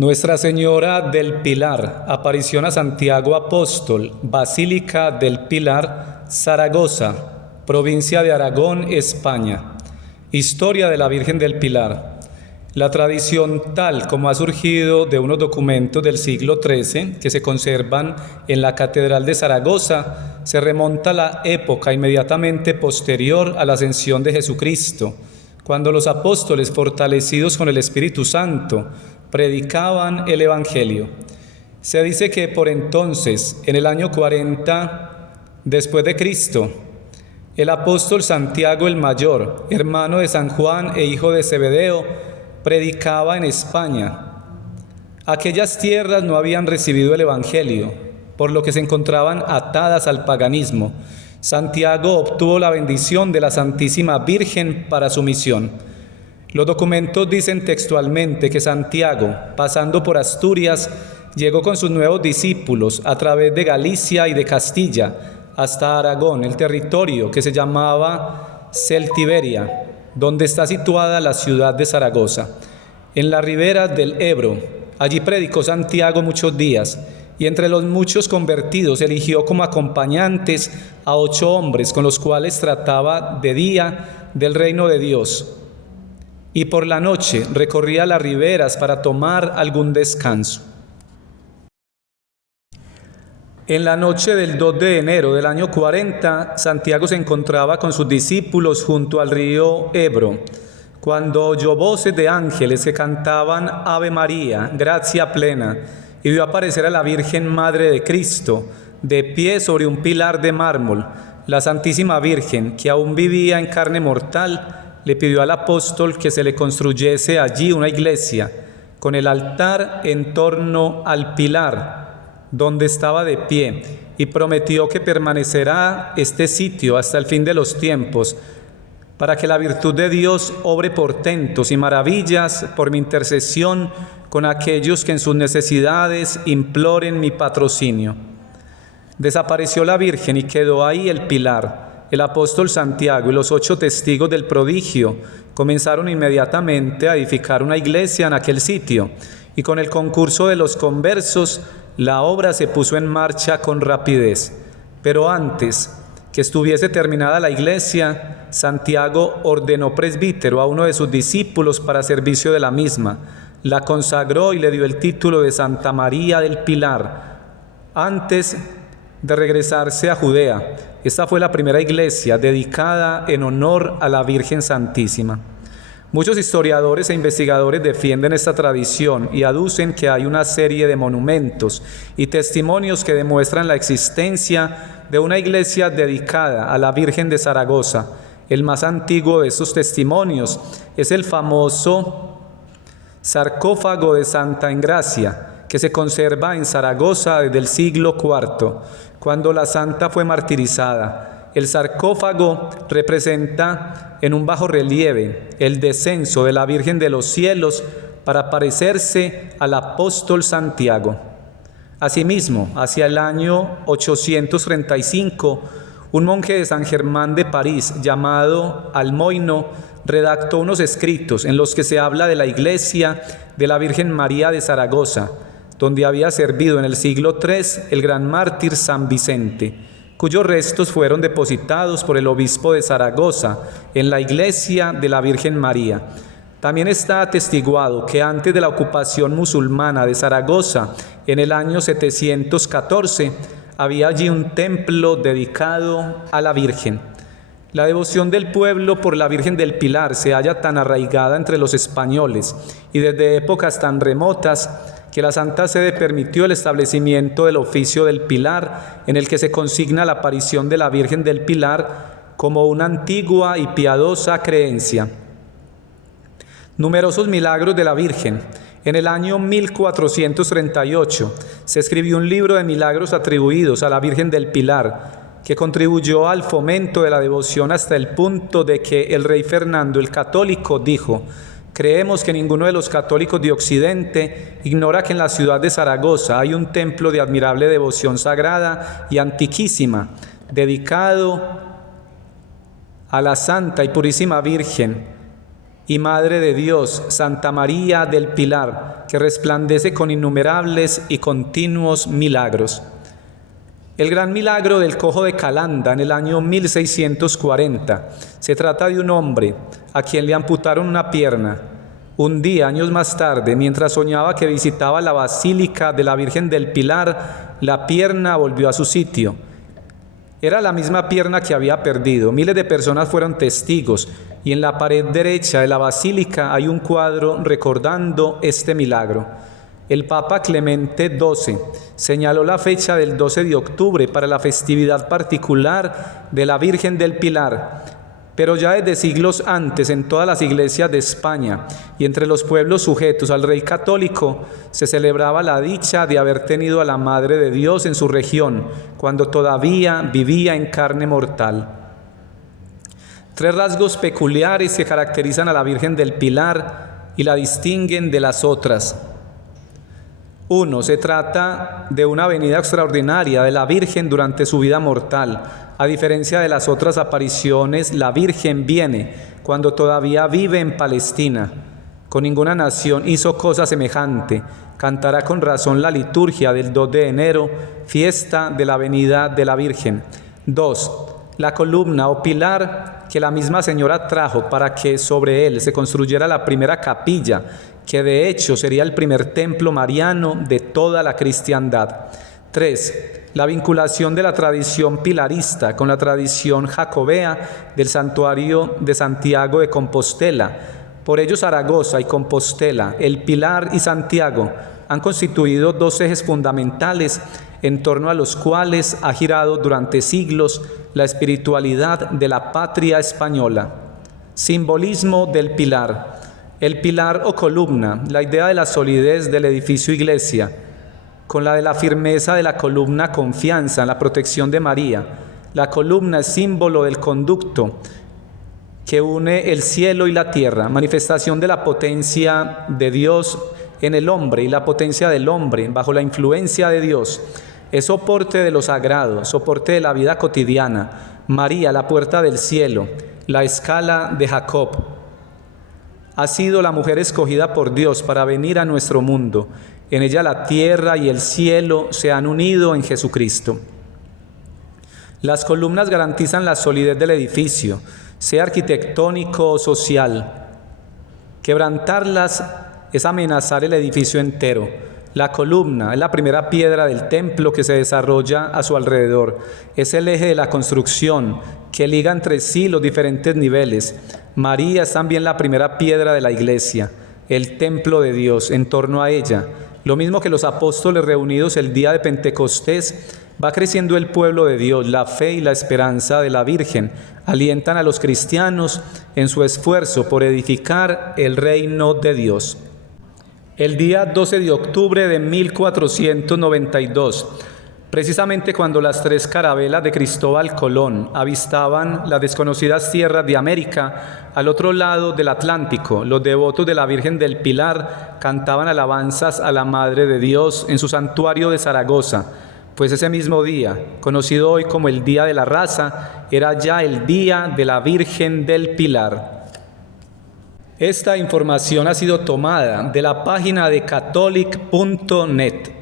Nuestra Señora del Pilar, aparición a Santiago Apóstol, Basílica del Pilar, Zaragoza, provincia de Aragón, España. Historia de la Virgen del Pilar. La tradición, tal como ha surgido de unos documentos del siglo XIII que se conservan en la Catedral de Zaragoza, se remonta a la época inmediatamente posterior a la ascensión de Jesucristo, cuando los apóstoles, fortalecidos con el Espíritu Santo, predicaban el Evangelio. Se dice que por entonces, en el año 40 después de Cristo, el apóstol Santiago el Mayor, hermano de San Juan e hijo de Zebedeo, predicaba en España. Aquellas tierras no habían recibido el Evangelio, por lo que se encontraban atadas al paganismo. Santiago obtuvo la bendición de la Santísima Virgen para su misión. Los documentos dicen textualmente que Santiago, pasando por Asturias, llegó con sus nuevos discípulos a través de Galicia y de Castilla hasta Aragón, el territorio que se llamaba Celtiberia, donde está situada la ciudad de Zaragoza, en la ribera del Ebro. Allí predicó Santiago muchos días, y entre los muchos convertidos eligió como acompañantes a 8 hombres con los cuales trataba de día del reino de Dios, y por la noche recorría las riberas para tomar algún descanso. En la noche del 2 de enero del año 40, Santiago se encontraba con sus discípulos junto al río Ebro, cuando oyó voces de ángeles que cantaban Ave María, gracia plena, y vio aparecer a la Virgen Madre de Cristo, de pie sobre un pilar de mármol. La Santísima Virgen, que aún vivía en carne mortal, le pidió al apóstol que se le construyese allí una iglesia, con el altar en torno al pilar donde estaba de pie, y prometió que permanecerá este sitio hasta el fin de los tiempos, para que la virtud de Dios obre portentos y maravillas por mi intercesión con aquellos que en sus necesidades imploren mi patrocinio. Desapareció la Virgen y quedó ahí el pilar. El apóstol Santiago y los 8 testigos del prodigio comenzaron inmediatamente a edificar una iglesia en aquel sitio, y con el concurso de los conversos, la obra se puso en marcha con rapidez. Pero antes que estuviese terminada la iglesia, Santiago ordenó presbítero a uno de sus discípulos para servicio de la misma, la consagró y le dio el título de Santa María del Pilar, antes de regresarse a Judea. Esta fue la primera iglesia dedicada en honor a la Virgen Santísima. Muchos historiadores e investigadores defienden esta tradición y aducen que hay una serie de monumentos y testimonios que demuestran la existencia de una iglesia dedicada a la Virgen de Zaragoza. El más antiguo de estos testimonios es el famoso sarcófago de Santa Engracia, que se conserva en Zaragoza desde el siglo IV, cuando la santa fue martirizada. El sarcófago representa en un bajo relieve el descenso de la Virgen de los cielos para parecerse al apóstol Santiago. Asimismo, hacia el año 835, un monje de San Germán de París llamado Almoino redactó unos escritos en los que se habla de la iglesia de la Virgen María de Zaragoza, donde había servido en el siglo III el gran mártir San Vicente, cuyos restos fueron depositados por el obispo de Zaragoza en la iglesia de la Virgen María. También está atestiguado que antes de la ocupación musulmana de Zaragoza, en el año 714, había allí un templo dedicado a la Virgen. La devoción del pueblo por la Virgen del Pilar se halla tan arraigada entre los españoles y desde épocas tan remotas que la Santa Sede permitió el establecimiento del oficio del Pilar, en el que se consigna la aparición de la Virgen del Pilar como una antigua y piadosa creencia. Numerosos milagros de la Virgen. En el año 1438 se escribió un libro de milagros atribuidos a la Virgen del Pilar, que contribuyó al fomento de la devoción hasta el punto de que el rey Fernando el Católico dijo: creemos que ninguno de los católicos de Occidente ignora que en la ciudad de Zaragoza hay un templo de admirable devoción sagrada y antiquísima, dedicado a la Santa y Purísima Virgen, y Madre de Dios, Santa María del Pilar, que resplandece con innumerables y continuos milagros. El gran milagro del cojo de Calanda en el año 1640. Se trata de un hombre a quien le amputaron una pierna. Un día, años más tarde, mientras soñaba que visitaba la Basílica de la Virgen del Pilar, la pierna volvió a su sitio. Era la misma pierna que había perdido. Miles de personas fueron testigos y en la pared derecha de la basílica hay un cuadro recordando este milagro. El Papa Clemente XII señaló la fecha del 12 de octubre para la festividad particular de la Virgen del Pilar, pero ya desde siglos antes en todas las iglesias de España y entre los pueblos sujetos al rey católico se celebraba la dicha de haber tenido a la Madre de Dios en su región cuando todavía vivía en carne mortal. Tres rasgos peculiares que caracterizan a la Virgen del Pilar y la distinguen de las otras. 1. Se trata de una venida extraordinaria de la Virgen durante su vida mortal. A diferencia de las otras apariciones, la Virgen viene cuando todavía vive en Palestina. Con ninguna nación hizo cosa semejante. Cantará con razón la liturgia del 2 de enero, fiesta de la venida de la Virgen. 2. La columna o pilar que la misma Señora trajo para que sobre él se construyera la primera capilla, que de hecho sería el primer templo mariano de toda la cristiandad. 3. La vinculación de la tradición pilarista con la tradición jacobea del santuario de Santiago de Compostela. Por ello Zaragoza y Compostela, el Pilar y Santiago han constituido dos ejes fundamentales en torno a los cuales ha girado durante siglos la espiritualidad de la patria española. Simbolismo del pilar. El pilar o columna, la idea de la solidez del edificio iglesia, con la de la firmeza de la columna confianza en la protección de María. La columna es símbolo del conducto que une el cielo y la tierra, manifestación de la potencia de Dios en el hombre y la potencia del hombre bajo la influencia de Dios. Es soporte de lo sagrado, soporte de la vida cotidiana. María, la puerta del cielo, la escala de Jacob. Ha sido la mujer escogida por Dios para venir a nuestro mundo. En ella la tierra y el cielo se han unido en Jesucristo. Las columnas garantizan la solidez del edificio, sea arquitectónico o social. Quebrantarlas es amenazar el edificio entero. La columna es la primera piedra del templo que se desarrolla a su alrededor. Es el eje de la construcción que liga entre sí los diferentes niveles. María es también la primera piedra de la iglesia, el templo de Dios en torno a ella. Lo mismo que los apóstoles reunidos el día de Pentecostés, va creciendo el pueblo de Dios. La fe y la esperanza de la Virgen alientan a los cristianos en su esfuerzo por edificar el reino de Dios. El día 12 de octubre de 1492, precisamente cuando las tres carabelas de Cristóbal Colón avistaban las desconocidas tierras de América al otro lado del Atlántico, los devotos de la Virgen del Pilar cantaban alabanzas a la Madre de Dios en su santuario de Zaragoza, pues ese mismo día, conocido hoy como el Día de la Raza, era ya el Día de la Virgen del Pilar. Esta información ha sido tomada de la página de catholic.net.